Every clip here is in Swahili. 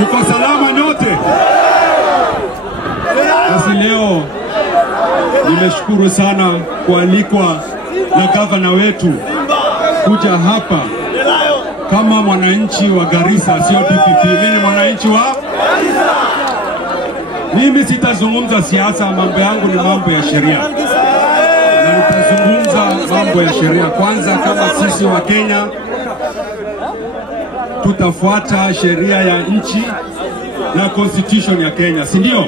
Mko salama nyote? Basi leo nimeshukuru sana kualikwa na gavana wetu kuja hapa kama mwananchi wa Garissa, sio DPP. Mimi ni mwananchi wa Garissa. Mimi sitazungumza siasa, mambo yangu ni mambo ya sheria. Na nitazungumza mambo ya sheria. Kwanza, kama sisi wa Kenya tutafuata sheria ya nchi na constitution ya Kenya, si ndio?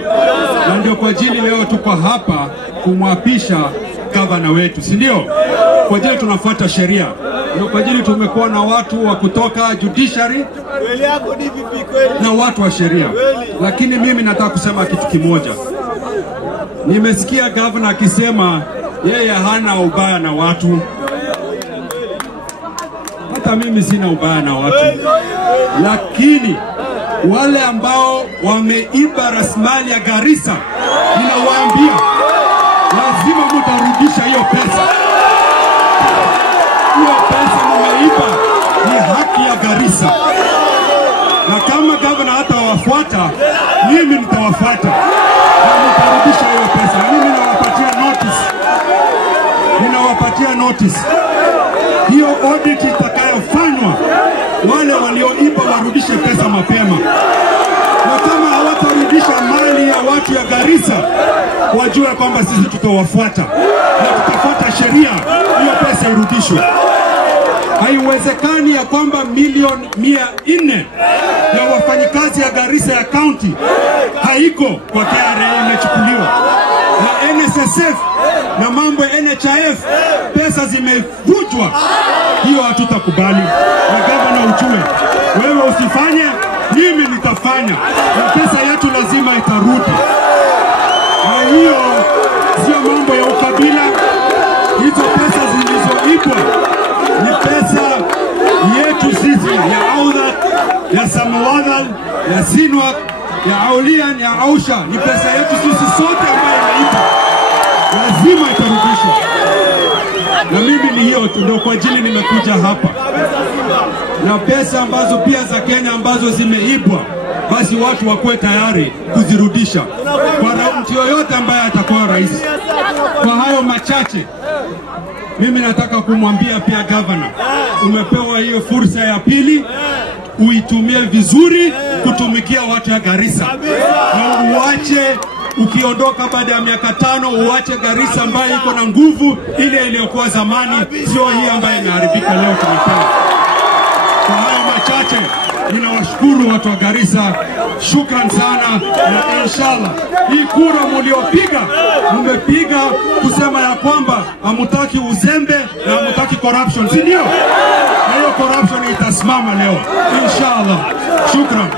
Na ndio kwa ajili leo tuko hapa kumwapisha gavana wetu, si ndio? Kwa ajili tunafuata sheria. Ndio kwa ajili tumekuwa na watu wa kutoka judiciary na watu wa sheria. Lakini mimi nataka kusema kitu kimoja. Nimesikia gavana akisema yeye hana ubaya na watu. Hata mimi sina ubaya na watu. Lakini wale ambao wameiba rasilimali ya Garissa, ninawaambia lazima mtarudisha hiyo pesa. Hiyo pesa mmeiba ni haki ya Garissa. Na kama gavana hata wafuata, mimi nitawafuata. Na mtarudisha hiyo pesa. Mimi ninawapatia notice. Hiyo audit itakayofanywa, wale walioiba warudishe pesa mapema. Na kama hawatarudisha mali ya watu ya Garissa, wajue kwamba sisi tutawafuata na tutafuata sheria, hiyo pesa irudishwe. Haiwezekani ya kwamba milioni 400 ya wafanyikazi ya Garissa ya county haiko kwa KRA, imechukuliwa. Na NSSF na mambo ya NHIF pesa zimevujwa. Hiyo hatutakubali. Na gavana ujue, wewe usifanye, mimi nitafanya. Na pesa yetu lazima itarudi. Na hiyo sio mambo ya ukabila. Hizo pesa zilizoibwa ni pesa yetu sisi, ya Audha, ya Samawadal, ya Sinwak, ya Aulian, ya Ausha. Ni pesa yetu sisi sote ambayo imeiba. Lazima itarudishwa. Na mimi ni hiyo ndio kwa ajili nimekuja hapa. Na pesa ambazo pia za Kenya ambazo zimeibwa, basi watu wakuwe tayari kuzirudisha kwa mtu yoyote ambaye atakuwa rais. Kwa hayo machache, mimi nataka kumwambia pia gavana, umepewa hiyo fursa ya pili, uitumie vizuri kutumikia watu ya Garissa. Na uache, ukiondoka baada ya miaka 5, uache Garissa ambayo iko na nguvu ile iliyokuwa zamani, sio hii ambayo imeharibika leo tumepewa. Kwa hayo machache, ninawashukuru watu wa Garissa. Shukran sana, na inshallah hii kura mliopiga, mmepiga kusema ya kwamba hamutaki uzembe na hamutaki corruption, si ndio? Na hiyo corruption itasimama leo inshallah. Shukran.